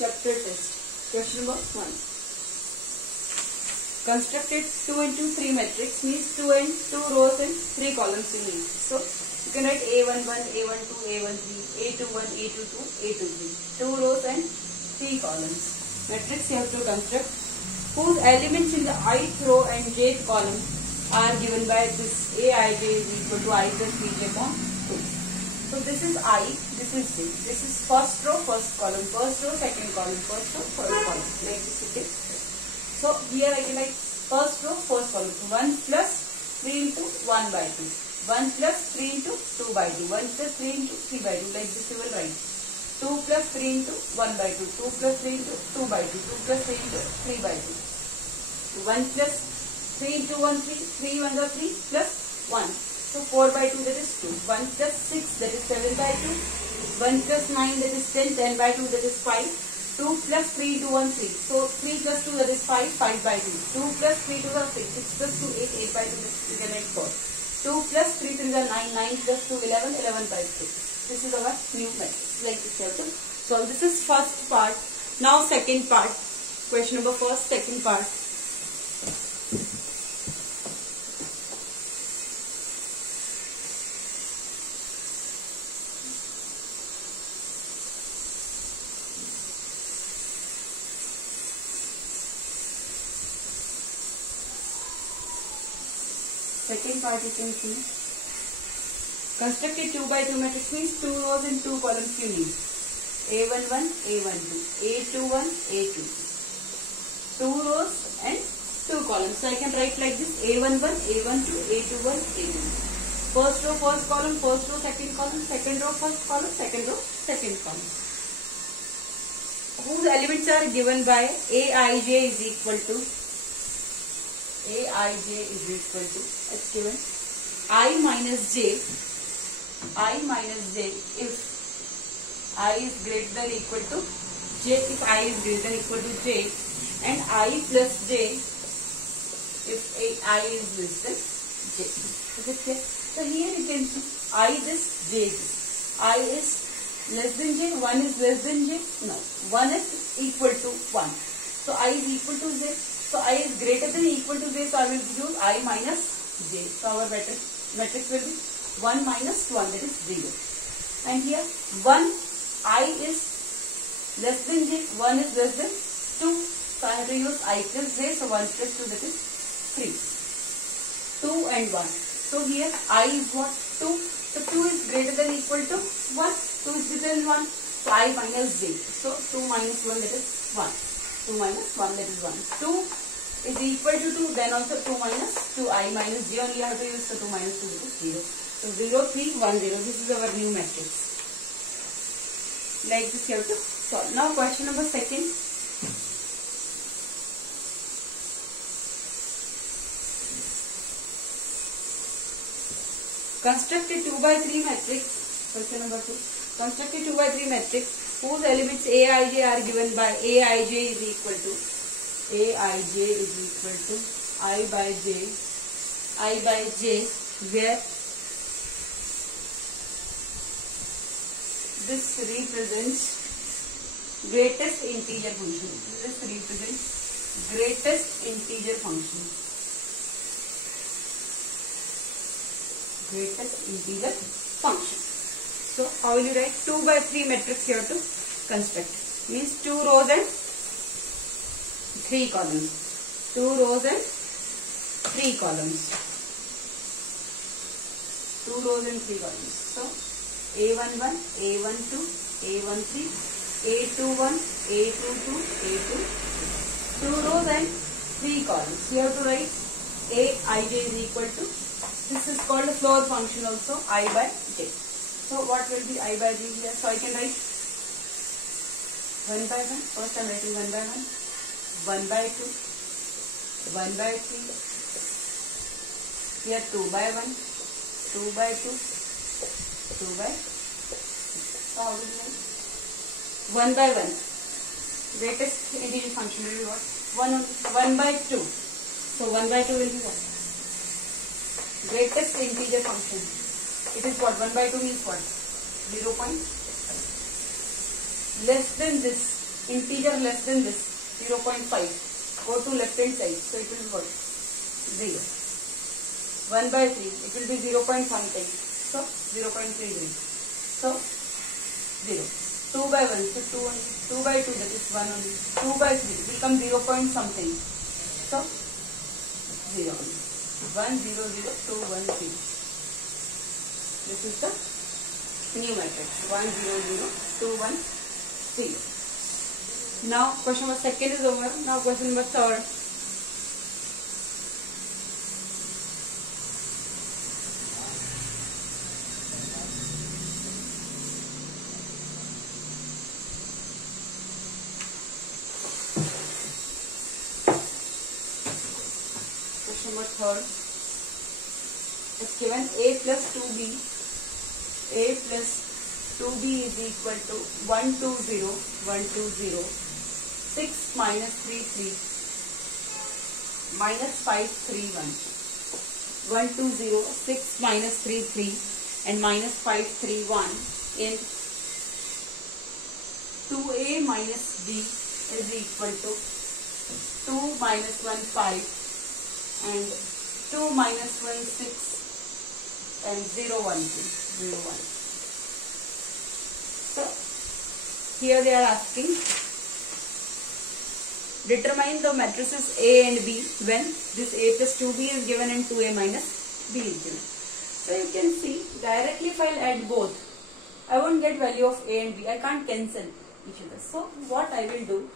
Chapter test. Question number 1. Constructed 2 into 3 matrix means 2 rows and 3 columns you need. So you can write A11, A12, A13, A21, A22, A23. 2 rows and 3 columns. Matrix you have to construct whose elements in the ith row and jth column are given by this Aij is equal to I plus Bj upon 2. So this is I, this is J. This is first row, first column, first row, second column, first row, third column. Like this it is. So here I can write first row, first column. 1 plus 3 into 1 by 2. 1 plus 3 into 2 by 2. 1 plus 3 into 3 by 2. Like this you will write. 2 plus 3 into 1 by 2. 2 plus 3 into 2 by 2. 2 plus 3 into 3 by 2. 1 plus 3 into 1, 3. 3 1 are 3 plus 1. So 4 by 2 that is 2. 1 plus 6 that is 7 by 2. 1 plus 9 that is 10. 10 by 2 that is 5. 2 plus 3 into 1 3. So 3 plus 2 that is 5. 5 by 2. 2 plus 3 to the 6. 6 plus 2 8. 8 by 2 you can write 4. 2 plus 3 to the 9. 9 plus 2 11. 11 by 6. This is our new matrix. Like this you have to solve. This is first part. Now second part. Question number first, second part. Second part you can see. Constructed 2 by 2 matrix means 2 rows and 2 columns you need. A11, A12, A21, A22. 2 rows and 2 columns. So I can write like this: A11, A12, A21, A22. First row, first column, first row, second column, second row, first column, second row, second column. Whose elements are given by Aij is equal to it's given I minus j if I is greater than equal to j, if I is greater than equal to j, and I plus j if I is less than j. Is it clear? So here you can see I this, j this. I is less than j, 1 is less than j. No, 1 is equal to 1. So I is equal to j. So I is greater than equal to j, so I will use I minus j. So our matrix will be 1 minus 1, that is 0. And here 1 I is less than j, 1 is less than 2. So I have to use I plus j, so 1 plus 2 that is 3. 2 and 1. So here I is what? 2. So 2 is greater than equal to 1. 2 is greater than 1. So I minus j. So 2 minus 1 that is 1. 2 minus 1 that is 1. 2 is equal to 2, then also 2 minus 2, I minus j only have to use, so 2 minus 2 that is 0. So 0, 3, 1, 0. This is our new matrix. Like this you have to solve. Now question number second. Constructed 2 by 3 matrix. Question number 2. Constructed 2 by 3 matrix whose elements Aij are given by Aij is equal to I by j, where this represents greatest integer function. This represents greatest integer function. Greatest integer function. So how will you write? 2 by 3 matrix here to construct. Means 2 rows and 3 columns. 2 rows and 3 columns. 2 rows and 3 columns. So A11, A12, A13, A21, A22, A2. 2 rows and 3 columns. You have to write Aij is equal to, this is called a floor function also, I by j. So what will be I by j here? So I can write 1 by 1. First I am writing 1 by 1. 1 by 2, 1 by 3, here 2 by 1, 2 by 2, 2 by 3. So how will you write? 1 by 1. Greatest integer function will be what? 1 by 2. So 1 by 2 will be what? Greatest integer function. It is what? 1 by 2 means what? 0. Less than this integer less than this 0.5, go to left hand side, so it will be what? 0. 1 by 3, it will be 0 point something, so 0.33, so 0. 2 by 1, so 2 only. 2 by 2, that is 1 only. 2 by 3, it will become 0 point something, so 0 only. 1 0 0 2 1 0. This is the new matrix. 1 0 0 2 1 0. Now question number second is over. Now question number third. Question number third. It's given a plus 2b. A plus 2b is equal to 1 2 0 1 2 0 6 minus 3 3 minus 5 3 1 1 2 0 6 minus 3 3 and minus 5 3 1 in 2a minus b is equal to 2 minus 1 5 and 2 minus 1 6 and 0 1 2 0 1. So here they are asking, determine the matrices A and B when this A plus 2B is given and 2A minus B is given. So you can see directly if I'll add both, I won't get value of A and B. I can't cancel each other. So what I will do,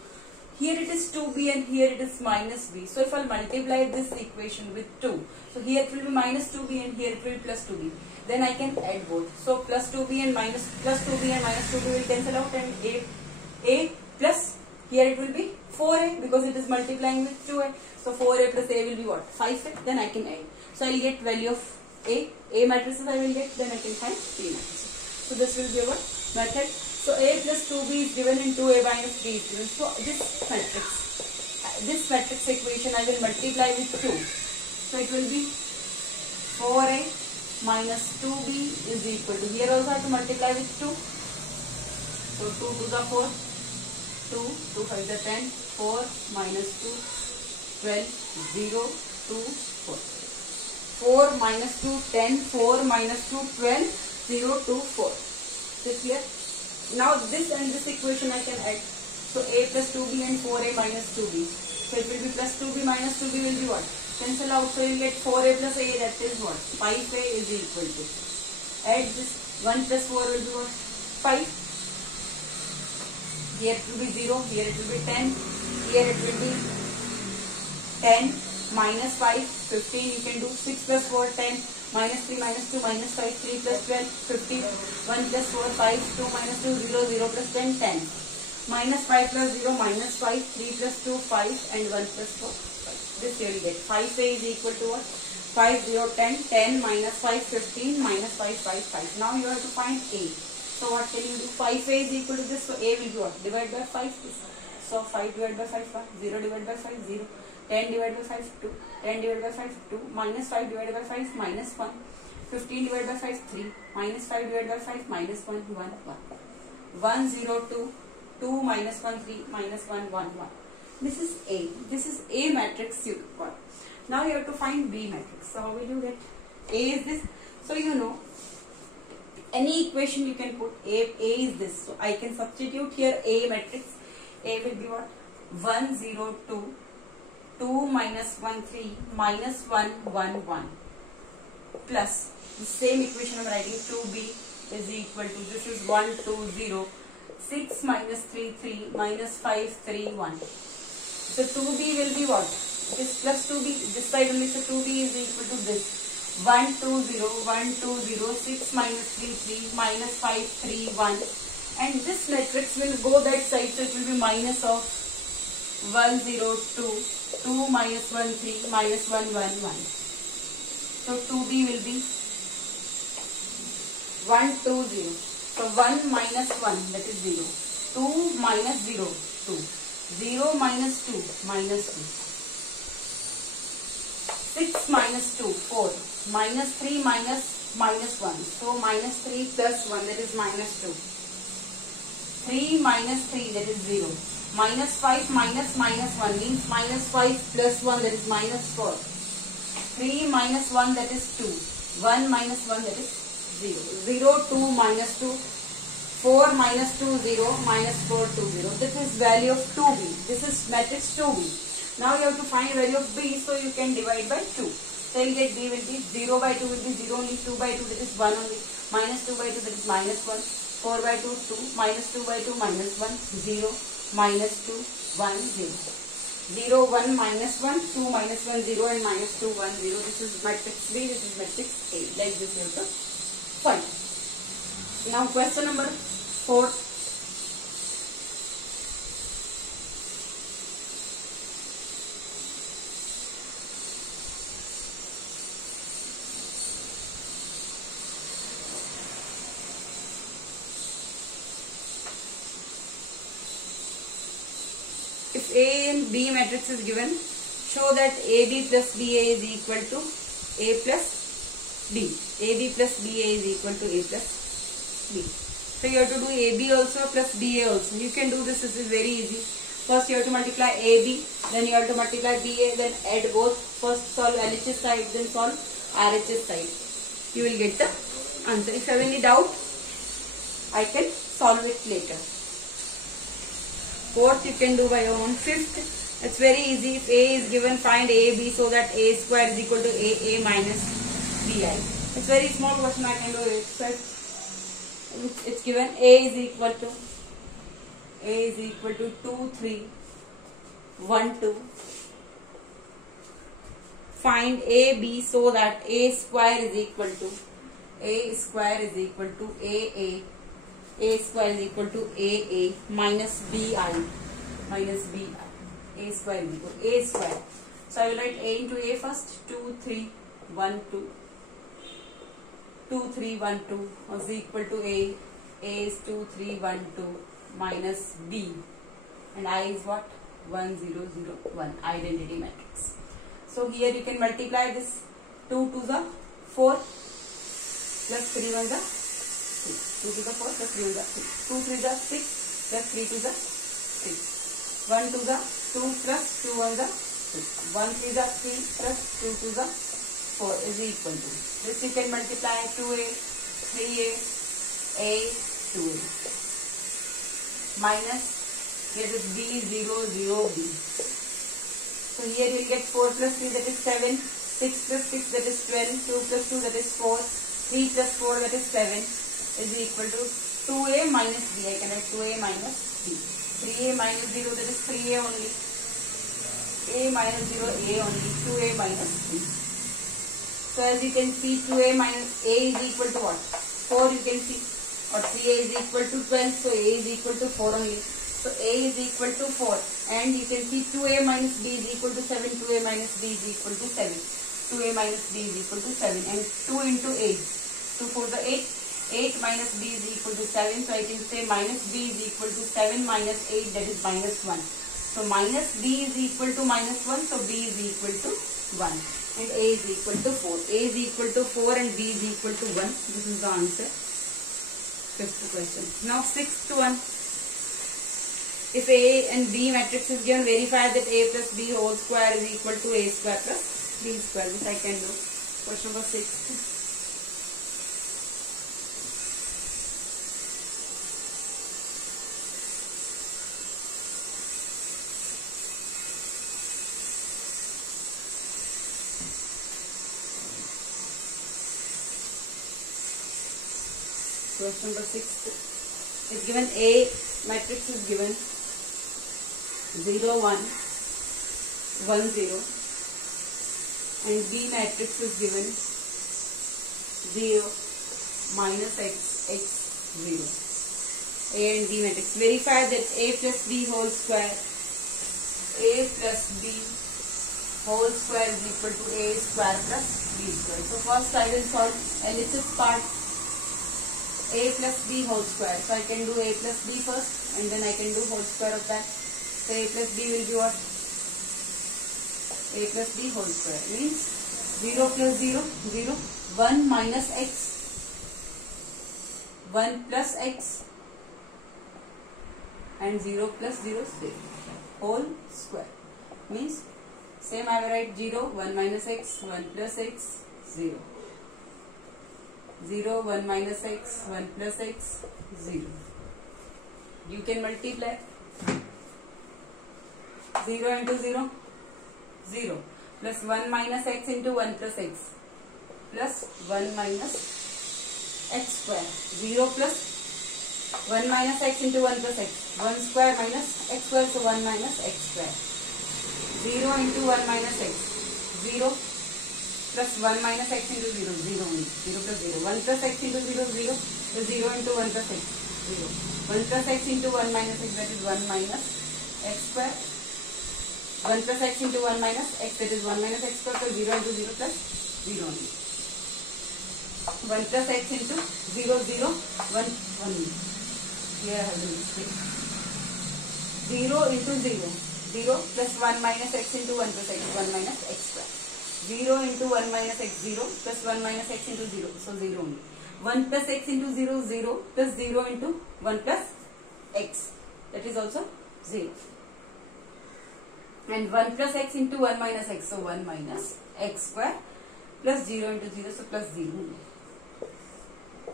here it is 2b and here it is minus b. So if I'll multiply this equation with 2, so here it will be minus 2b and here it will be plus 2b. Then I can add both. So plus 2b and minus 2b will cancel out, and a plus here it will be 4a because it is multiplying with 2a. So 4a plus a will be what? 5a. Then I can add. So I will get value of a matrices I will get. Then I can find b matrices. So this will be our method. So a plus 2b is given and 2a minus b is given. So this matrix equation I will multiply with 2. So it will be 4a minus 2b is equal to, here also I have to multiply with 2. So 2 to the 4, 2, 2 5 the 10, 4 minus 2, 12, 0, 2, 4. 4 minus 2, 10, 4 minus 2, 12, 0, 2, 4. Is it clear? Now this and this equation I can add. So a plus 2b and 4a minus 2b. So it will be plus 2b minus 2b will be what? Cancel out. So you will get 4a plus a, that is what? 5a is equal to. Add this 1 plus 4 will be what? 5. Here it will be 0. Here it will be 10. Here it will be 10 minus 5, 15. You can do 6 plus 4, 10. Minus 3 minus 2 minus 5, 3 plus 12, 15, 1 plus 4, 5, 2 minus 2, 0, 0 plus 10, 10. Minus 5 plus 0, minus 5, 3 plus 2, 5 and 1 plus 4, 5. This you will get. 5a is equal to what? 5, 0, 10, 10 minus 5, 15, minus 5, 5, 5. Now you have to find a. So what can you do? 5a is equal to this, so a will be what? Divide by 5. So 5 divided by 5, 1, 0 divided by 5, 0. 10 divided by 5, 2. 10 divided by 5, 2. Minus 5 divided by 5, minus 1. 15 divided by 5, 3. Minus 5 divided by 5, minus 1, 1, 1. 1, 0, 2. 2 minus 1, 3. Minus 1, 1, 1. This is A. This is A matrix you got. Now you have to find B matrix. So how will you get? A is this. So you know, any equation you can put. A is this. So I can substitute here A matrix. A will be what? 1, 0, 2. 2 minus 1, 3, minus 1, 1, 1, plus the same equation I am writing, 2b is equal to, this is 1, 2, 0, 6 minus 3, 3, minus 5, 3, 1. So 2b will be what? This plus 2b, this side only, so 2b is equal to this, 1, 2, 0, 1, 2, 0, 6 minus 3, 3, minus 5, 3, 1. And this matrix will go that side, so it will be minus of 1, 0, 2. 2 minus 1, 3, minus 1, 1, 1. So 2b will be 1, 2, 0. So 1 minus 1, that is 0. 2 minus 0, 2. 0 minus 2, minus 2. 6 minus 2, 4. Minus 3 minus 1. So minus 3 plus 1, that is minus 2. 3 minus 3, that is 0. minus 5 minus minus 1 means minus 5 plus 1, that is minus 4. 3 minus 1, that is 2. 1 minus 1, that is 0. 0, 2 minus 2. 4 minus 2, 0, minus 4, 2, 0. This is value of 2b. This is matrix 2b. Now you have to find value of b, so you can divide by 2. So you get b will be 0 by 2 will be 0 only, 2 by 2 that is 1 only, minus 2 by 2 that is minus 1, 4 by 2, 2, minus 2 by 2, minus 1, 0, minus 2, 1, 0. 0, 1, minus 1, 2, minus 1, 0 and minus 2, 1, 0. This is matrix B, this is matrix A. Like this you have to find. Now question number 4. If A and B matrix is given, show that AB plus BA is equal to A plus B. AB plus BA is equal to A plus B. So you have to do AB also plus BA also. You can do this. This is very easy. First you have to multiply AB, then you have to multiply BA, then add both. First solve LHS side, then solve RHS side. You will get the answer. If you have any doubt, I can solve it later. Fourth you can do by your own. Fifth, it's very easy. If A is given, find AB so that A square is equal to AA minus BI. It's very small question, I can do it. So it's given A is equal to 2, 3, 1, 2. Find AB so that A square is equal to AA. A square is equal to AA minus BI. A square is equal to A square. So I will write A into A first. 2, 3, 1, 2. 2, 3, 1, 2 is equal to A. A is 2, 3, 1, 2 minus B. And I is what? 1, 0, 0, 1. Identity matrix. So here you can multiply this. 2 to the 4 plus 3 1 the 2 to the 4 plus 3 to the 3. 2 3 the 6 plus 3 to the 6. 1 to the 2 plus 2 1 the 6. 1 3 the 3 plus 2 to the 4 is equal to. This you can multiply 2a, 3a, a, 2a. Minus, here is b, 0, 0, b. So here you will get 4 plus 3 that is 7, 6 plus 6 that is 12, 2 plus 2 that is 4, 3 plus 4 that is 7. Is equal to 2a minus b. I can write 2a minus b. 3a minus 0, that is 3a only. A minus 0, a only. 2a minus b. So as you can see, 2a minus a is equal to what? 4 you can see. Or 3a is equal to 12. So a is equal to 4 only. So a is equal to 4. And you can see 2a minus b is equal to 7. 2a minus b is equal to 7. 2a minus b is equal to 7. And 2 into 8. 2 for the 8. 8 minus b is equal to 7. So I can say minus b is equal to 7 minus 8, that is minus 1. So minus b is equal to minus 1. So b is equal to 1. And a is equal to 4. A is equal to 4 and b is equal to 1. This is the answer. Fifth question. Now sixth one. If A and B matrix is given, verify that A plus B whole square is equal to A square plus B square. This I can do. Question number 6. Question number 6 is given. A matrix is given 0, 1, 1, 0 and B matrix is given 0, minus x, x, 0. A and B matrix. Verify that A plus B whole square, A plus B whole square is equal to A square plus B square. So first I will solve LHS part. A plus B whole square. So I can do A plus B first and then I can do whole square of that. So A plus B will be what? A plus B whole square means 0 plus 0, 0. 1 minus x, 1 plus x and 0 plus 0 0 whole square means same I will write 0 1 minus x 1 plus x 0 0 1 minus x 1 plus x 0. You can multiply 0 into 0 0 plus 1 minus x into 1 plus x plus 1 minus x square 0 plus 1 minus x into 1 plus x 1 square minus x square, so 1 minus x square 0 into 1 minus x 0 plus 1 minus x into 0 0 only 0 plus 0 1 plus x into 0 0 is 0 into 1 plus x 0 1 plus x into 1 minus x, that is 1 minus x square 1 plus x into 1 minus x, that is 1 minus x square, so 0 into 0 plus 0 only 1 plus x into 0 0 1 only. Here I have the mistake. 0 into 0 0 plus 1 minus x into 1 plus x 1 minus x square 0 into 1 minus x 0 plus 1 minus x into 0, so 0 only 1 plus x into 0 0 plus 0 into 1 plus x, that is also 0 and 1 plus x into 1 minus x, so 1 minus x square plus 0 into 0, so plus 0 only.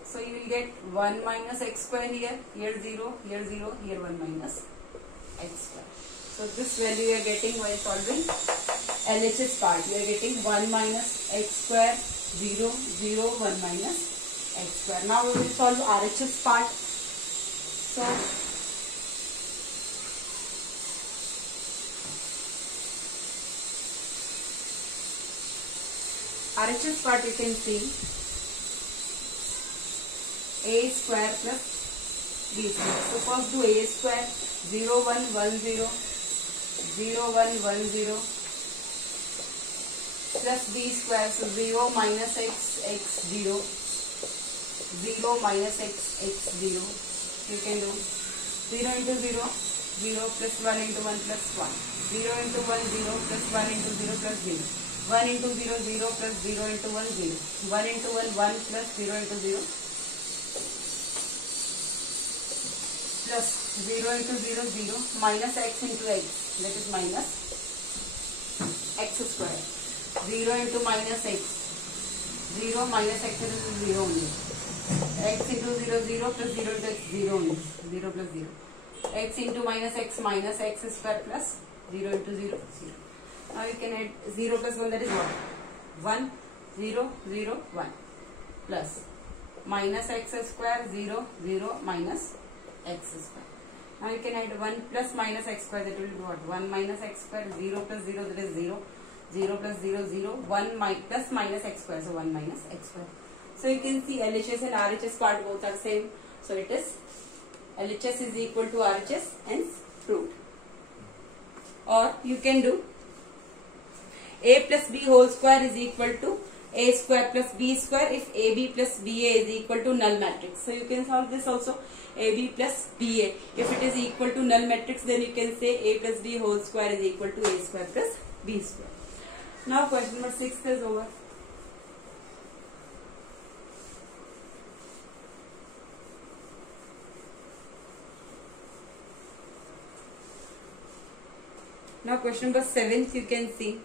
So you will get 1 minus x square here 0, here 0, here 1 minus x square. So this value you are getting while solving LHS part. You are getting 1 minus x square 0 0 1 minus x square. Now we will solve RHS part. So RHS part you can see a square plus b square. So first do a square 0 1 1 0 0 1 1 0 plus b square, so 0 minus x x 0 0 minus x x 0. You can do 0 into 0 0 plus 1 into 1 plus 1 0 into 1 0 plus 1 into 0 plus 0 1 into 0 0 plus 0 into 1 0 1 into 1 1 plus 0 into 0 plus 0 into 0 0 minus x into x, that is minus x square 0 into minus x 0 minus x is 0 only x into 0 0 plus 0 into x 0 only 0 plus 0 x into minus x square plus 0 into 0 0. Now you can add 0 plus 1, that is what 1 0 0 1 plus minus x square 0 0 minus x square. Now you can add 1 plus minus x square, that will be what 1 minus x square 0 plus 0, that is 0 0 plus 0 0 1 plus minus x square, so 1 minus x square. So you can see LHS and RHS part both are same, so it is LHS is equal to RHS and proved. Or you can do a plus b whole square is equal to a square plus b square if ab plus ba is equal to null matrix. So you can solve this also, ab plus ba. If it is equal to null matrix, then you can say a plus b whole square is equal to a square plus b square. Now question number 6 is over. Now question number 7 you can see.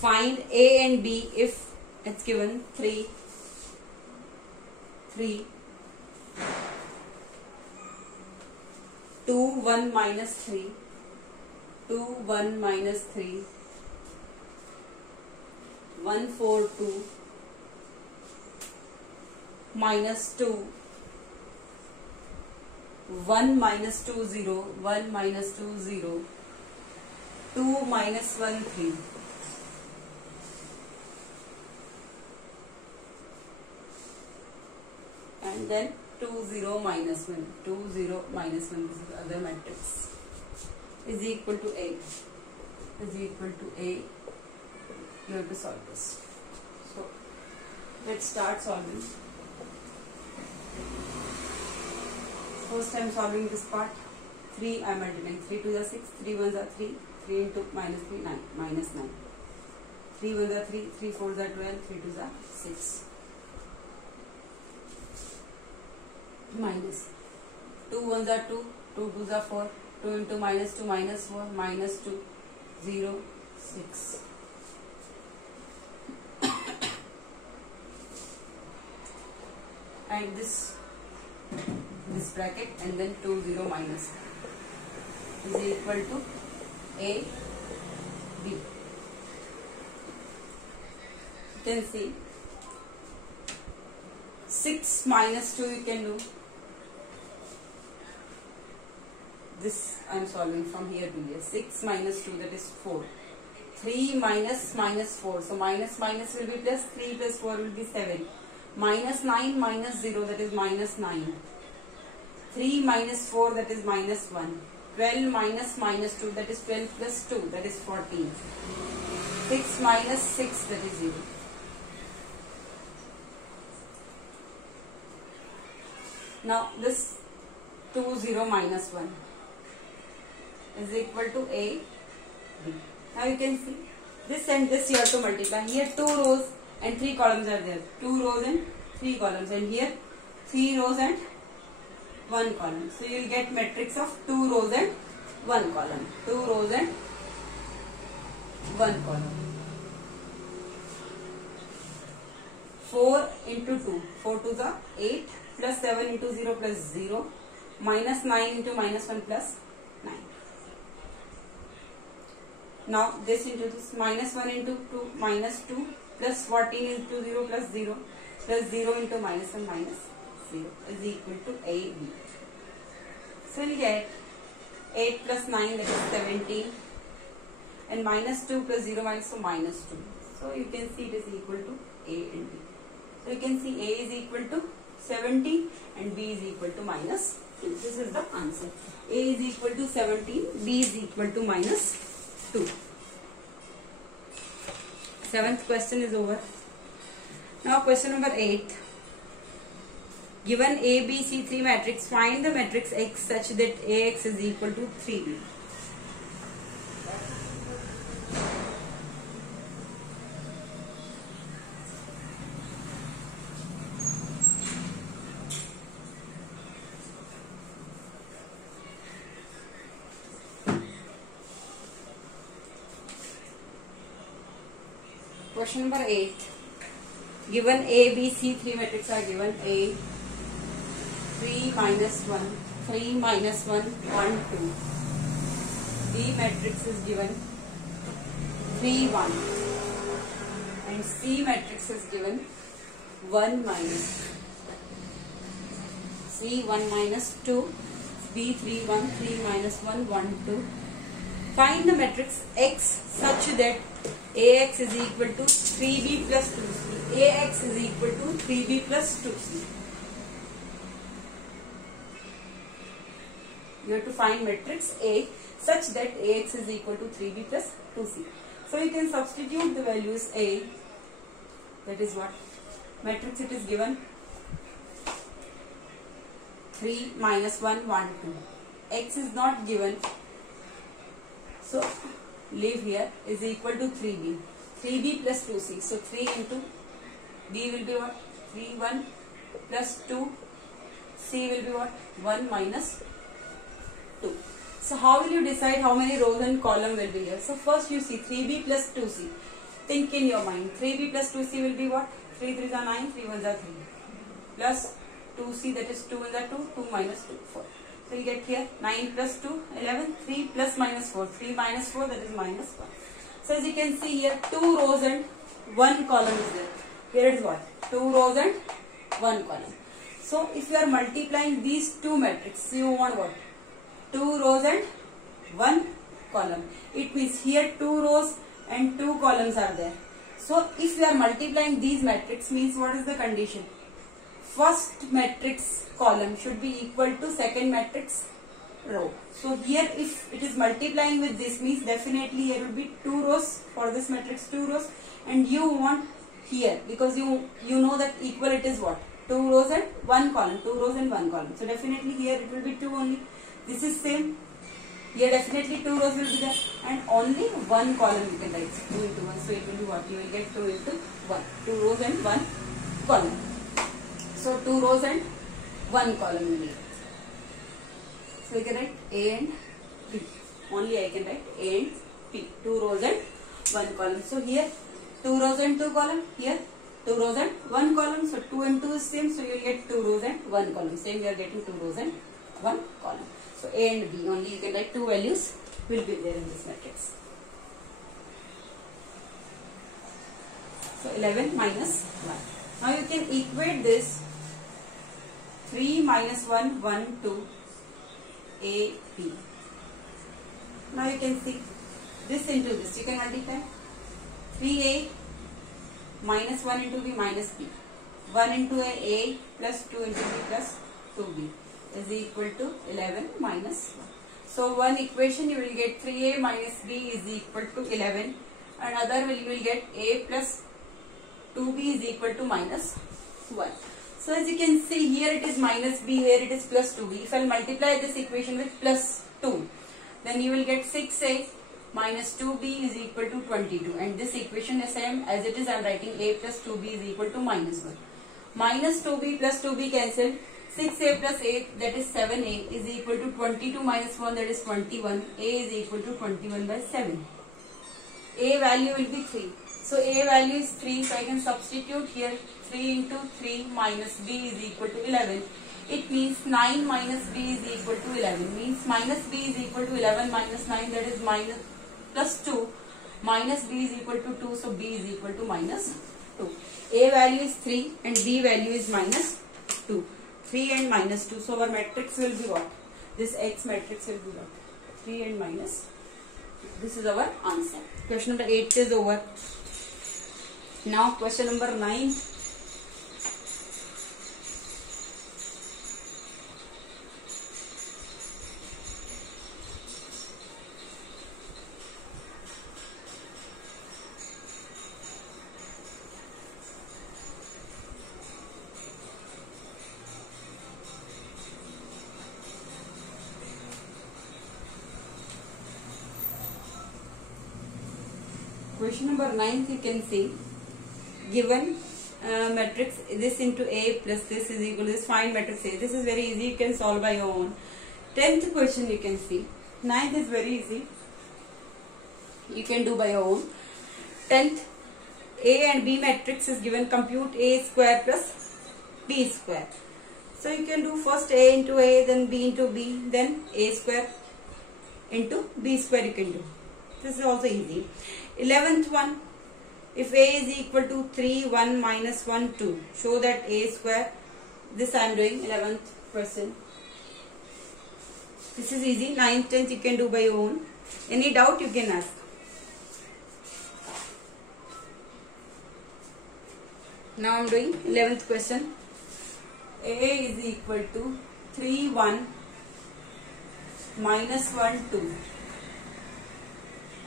Find a and b if it's given 3 2 1 minus 3 2 1 minus 3 1 4 2 minus 2 1 minus 2 0 1 minus 2 0 2 minus 1 3 and then 2 0 minus 1 2 0 minus 1, this is the other matrix, is equal to a, is equal to a. You have to solve this. So let's start solving. First I am solving this part. 3 I am multiplying, 3 2 is 6, 3 1s are 3, 3 into minus 3 9 minus 9, 3 1s are 3, 3 4s are 12, 3 2s are 6. minus 2 ones are 2, 2 twos are 4, 2 into minus 2 minus 4 minus 2 0 6. And this bracket and then 2 0 minus is equal to A B. You can see 6 minus 2 you can do. This I am solving from here to here. 6 minus 2, that is 4. 3 minus 4. So minus minus will be plus, 3 plus 4 will be 7. Minus 9 minus 0, that is minus 9. 3 minus 4, that is minus 1. 12 minus minus 2, that is 12 plus 2, that is 14. 6 minus 6, that is 0. Now this 2 0 minus 1 is equal to A B. Now you can see this and this you have to multiply. Here 2 rows and 3 columns are there. 2 rows and 3 columns, and here 3 rows and 1 column. So you will get matrix of 2 rows and 1 column. 2 rows and 1 column. 4 into 2. 4 2s are 8 plus 7 into 0 plus 0 minus 9 into minus 1 plus 9. Now this into this, minus 1 into 2 minus 2 plus 14 into 0 plus 0 plus 0 into minus 1 minus 0 is equal to A B. So we get 8 plus 9, that is 17, and minus 2 plus 0 minus 2 minus 2. So you can see it is equal to A and B. So you can see A is equal to 17 and B is equal to minus 2. This is the answer. A is equal to 17, B is equal to minus 2. 7th question is over. Now question number 8. Given A, B, C 3 matrix, find the matrix X such that AX is equal to 3B. Question number 8. Given A, B, C 3 matrix are given. A 3 minus 1, 3 minus 1, 1, 2. B matrix is given 3, 1. And C matrix is given 1 minus. C 1 minus 2. B 3, 1, 3 minus 1, 1, 2. Find the matrix X such that AX is equal to 3B plus 2C. AX is equal to 3B plus 2C. You have to find matrix A such that AX is equal to 3B plus 2C. So you can substitute the values A. That is what? Matrix it is given 3 minus 1, 1, 2. X is not given. So leave here, is equal to 3B. 3B plus 2C. So 3 into B will be what? 3, 1 plus 2. C will be what? 1 minus 2. So how will you decide how many rows and column will be here? So first you see 3B plus 2C. Think in your mind. 3B plus 2C will be what? 3 3s are 9, 3 1s are 3. Plus 2C, that is 2 1s are 2, 2 minus 2, 4. So you get here 9 plus 2, 11, 3 plus minus 4, 3 minus 4, that is minus 1. So as you can see here, 2 rows and 1 column is there. Here it is what? 2 rows and 1 column. So if you are multiplying these two matrices, you want what? 2 rows and 1 column. It means here 2 rows and 2 columns are there. So if you are multiplying these matrices, means what is the condition? First matrix column should be equal to second matrix row. So here if it is multiplying with this, means definitely here will be 2 rows for this matrix, 2 rows, and you want here, because you know that equal it is what? 2 rows and 1 column, 2 rows and 1 column. So definitely here it will be 2 only. This is same. Here definitely 2 rows will be there and only 1 column you can write. 2 into 1. So it will be what? You will get 2 into 1. 2 rows and 1 column. So 2 rows and one column you need. So you can write A and B. Only I can write A and P. 2 rows and 1 column. So here 2 rows and 2 column. Here 2 rows and 1 column. So 2 and 2 is same. So you will get 2 rows and 1 column. Same, we are getting 2 rows and 1 column. So A and B. Only you can write 2 values will be there in this matrix. So 11 minus 1. Now you can equate this 3 minus 1, 1, 2, A, B. Now you can see this into this. You can multiply 3A minus 1 into B minus B. 1 into A plus 2 into B plus 2B is equal to 11 minus 1. So one equation you will get 3A minus B is equal to 11. Another you will get A plus 2B is equal to minus 1. So as you can see, here it is minus B, here it is plus 2B. If I multiply this equation with plus 2, then you will get 6A minus 2B is equal to 22. And this equation is same as it is. I am writing A plus 2B is equal to minus 1. Minus 2B plus 2B cancelled. 6A plus 8, that is 7A, is equal to 22 minus 1, that is 21. A is equal to 21 by 7. A value will be 3. So A value is 3. So I can substitute here 3 into 3 minus B is equal to 11. It means 9 minus B is equal to 11. Means minus B is equal to 11 minus 9, that is minus plus 2. Minus B is equal to 2. So B is equal to minus 2. A value is 3 and B value is minus 2. 3 and minus 2. So our matrix will be what? This X matrix will be what? 3 and minus 2. This is our answer. Question number 8 is over. Now question number 9. Question number 9, you can see given matrix this into A plus this is equal to this, find matrix A. This is very easy, you can solve by your own. 10th question you can see. 9th is very easy, you can do by your own. 10th, A and B matrix is given, compute A square plus B square. So you can do first A into A, then B into B, then A square into B square you can do. This is also easy. 11th one, if A is equal to 3, 1 minus 1, 2, show that A square. This I am doing 11th question. This is easy. 9th, 10th you can do by your own. Any doubt you can ask. Now I am doing 11th question. A is equal to 3, 1 minus 1, 2.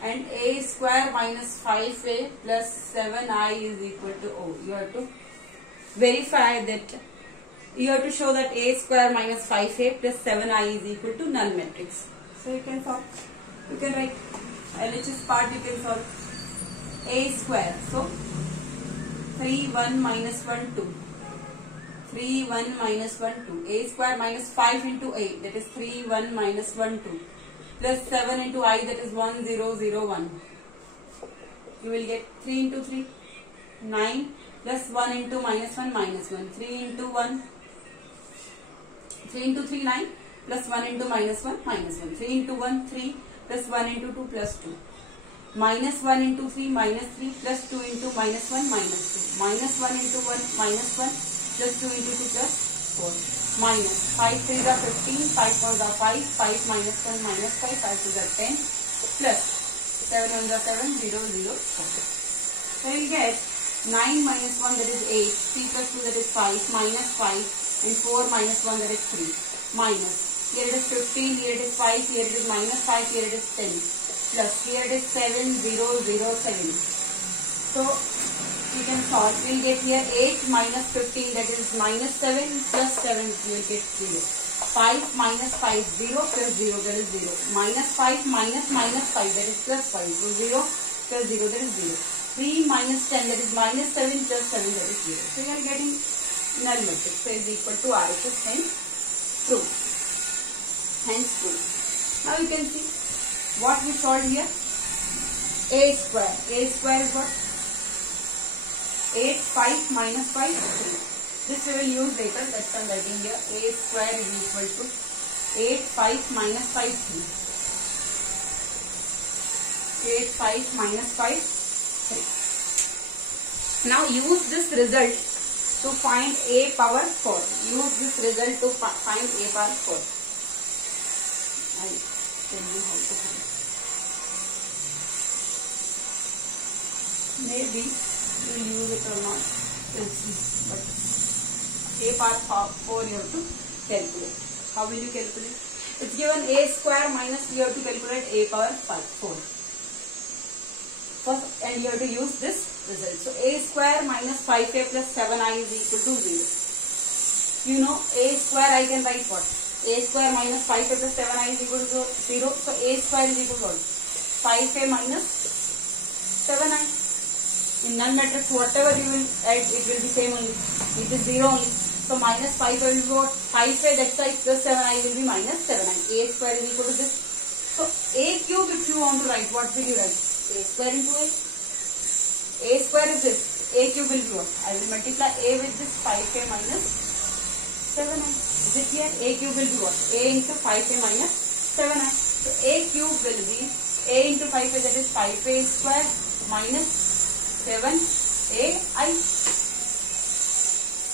And A square minus 5A plus 7I is equal to O. You have to verify that, you have to show that A square minus 5A plus 7I is equal to null matrix. So you can solve. You can write LHS part, you can solve A square. So 3, 1 minus 1, 2. 3, 1 minus 1, 2. A square minus 5 into A, that is 3, 1 minus 1, 2. Plus 7 into I, that is 1, 0, 0, 1. You will get 3 into 3, 9, plus 1 into minus 1, minus 1. 3 into 1, 3 into 3, 9, plus 1 into minus 1, minus 1. 3 into 1, 3, plus 1 into 2, plus 2. Minus 1 into 3, minus 3, plus 2 into minus 1, minus 2. Minus 1 into 1, minus 1, plus 2 into 2, plus 4. Minus 5 3s are 15, 5 1s are 5, 5 minus 1 minus 5, 5 2s are 10, plus 7 1s are 7, 0, 0, 4. So you will get 9 minus 1, that is 8, 3 plus 2, that is 5, minus 5, and 4 minus 1, that is 3, minus, here it is 15, here it is 5, here it is minus 5, here it is 10, plus here it is 7, 0, 0, 7. So you can solve. You will get here 8 minus 15, that is minus 7 plus 7, you will get 0. 5 minus 5, 0 plus 0, that is 0. Minus 5 minus minus 5, that is plus 5. So 0 plus 0, that is 0. 3 minus 10, that is minus 7 plus 7, that is 0. So you are getting null matrix. So is equal to RHS, hence true. Hence true. Now you can see what we solved here. A square. A square is what? 8, 5 minus 5, 3. This we will use later. That's why I'm writing here. A square is equal to 8, 5 minus 5, 3. 8, 5 minus 5, 3. Now use this result to find a power 4. Use this result to find a power 4. I'll tell you how to find. Maybe you will use it or not. We'll see. But a power 4 you have to calculate. How will you calculate? It's given a square minus you have to calculate a power 4. First, and you have to use this result. So a square minus 5a plus 7i is equal to 0. You know a square I can write what? A square minus 5a plus 7i is equal to 0. So a square is equal to what? 5a minus 7i. In null matrix, whatever you will add, it will be same only. It is 0 only. So minus 5 will be what? 5a that side plus 7i will be minus 7i. A square is equal to this. So a cube if you want to write, what will you write? A square into a. A square is this. A cube will be what? I will multiply a with this 5a minus 7i. Is it here? A cube will be what? A into 5a minus 7i. So a cube will be a into 5a, that is 5a square minus 7ai.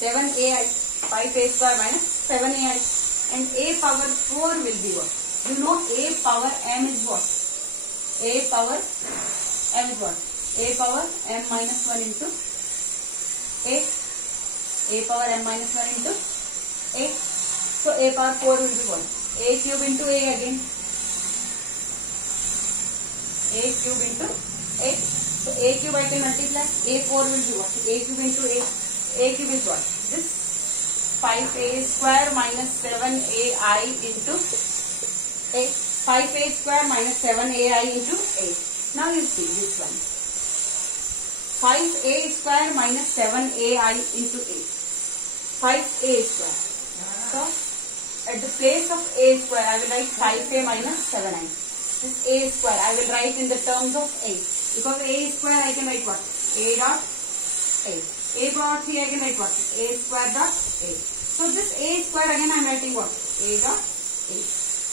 7ai. 5a square minus 7ai. And a power 4 will be what? You know a power m is what? A power m is what? A power m minus 1 into a. A power m minus 1 into a. So a power 4 will be what? A cube into a again. A cube into a. So a cube I can multiply. A4 will be what? A cube into a. A cube is what? This 5a square minus 7ai into a. 5a square minus 7ai into a. Now you see this one. 5a square minus 7ai into a. 5a square. So at the place of a square I will write 5a minus 7i. This a square I will write in the terms of a. Because a square I can write what? A dot a. A dot c I can write what? A square dot a. So this a square again I am writing what? A dot a.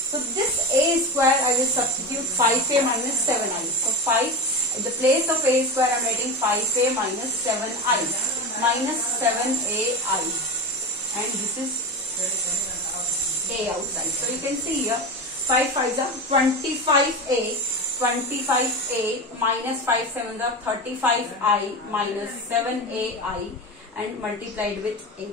So this a square I will substitute 5a minus 7i. So 5 at the place of a square I am writing 5a minus 7i. Minus 7ai. And this is a outside. So you can see here 5 5s are 25a. 25a minus 5 7s are 35i minus 7ai and multiplied with a.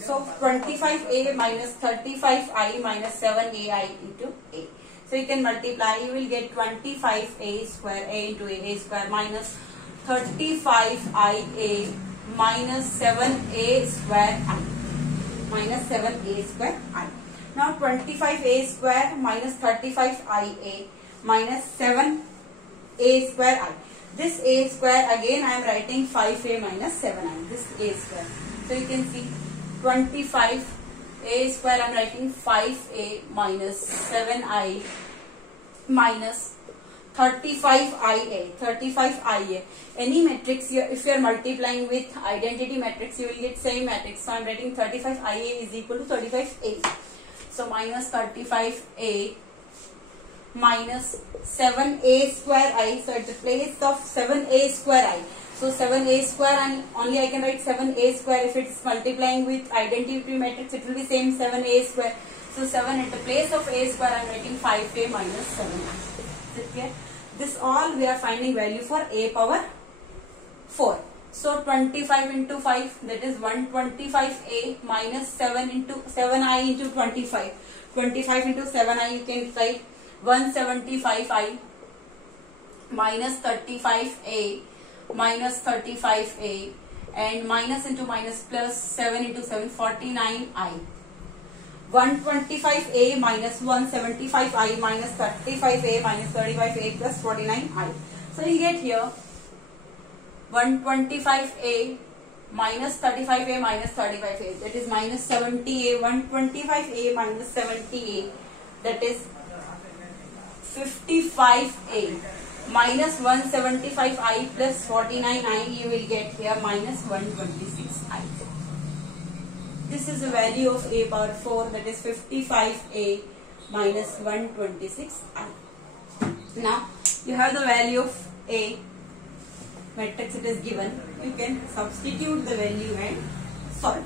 So 25a minus 35i minus 7ai into a. So you can multiply, you will get 25a square, a into a square minus 35ia minus 7a square I. Minus 7a square I. Now 25a square minus 35ia minus 7a square I. This a square again I am writing 5a minus 7i. This a square. So you can see 25a square I am writing 5a minus 7i minus 35ia. 35ia. Any matrix here, if you are multiplying with identity matrix, you will get same matrix. So I am writing 35ia is equal to 35a. So minus 35a minus 7a square I. So at the place of 7a square I. So 7a square and only I can write 7a square. If it's multiplying with identity matrix, it will be same 7a square. So 7 at the place of a square I am writing 5a minus 7i. Is it clear? This all we are finding value for a power 4. So 25 into 5, that is 125a minus 7 into 7i into 25. 25 into 7i you can write 175i minus 35a minus 35a and minus into minus plus 7 into 7 49i. 125a minus 175i minus 35a minus 35a plus 49i. So you get here 125a minus 35a minus 35a, that is minus 70a, 125a minus 70a, that is 55a, minus 175i plus 49i, you will get here minus 126i. This is the value of a power 4, that is 55a minus 126i. Now you have the value of a matrix, it is given. You can substitute the value and solve.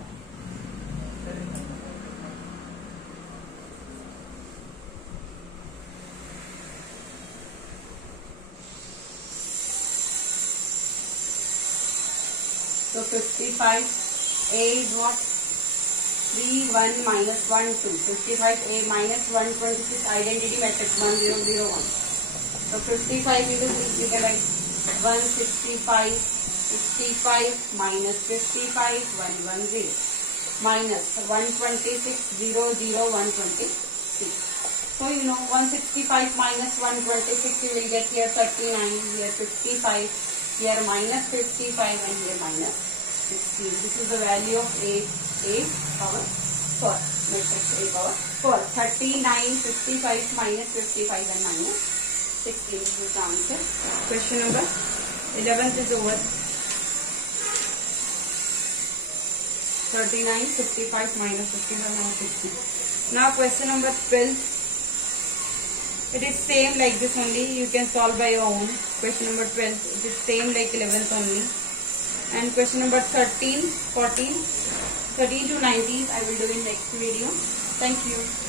So 55a is what? 3, 1 minus 1, 2. 55a minus 126, identity matrix 1, 0, 0, 1. So 55 you can write 165, 65 minus 55, 110 minus 126, 0, 0, 126. So you know 165 minus 126, you will get here 39, here 55, here minus 55 and here minus 16. This is the value of a power 4, matrix a power 4. 39, 55 minus 55 and minus 16 is the answer. Question number 11th is over. 39, 55 minus 55 minus 16. Now question number 12. It is same like this only. You can solve by your own. Question number 12. It is same like 11th only. And question number 13, 14, 13 to 19 I will do in next video. Thank you.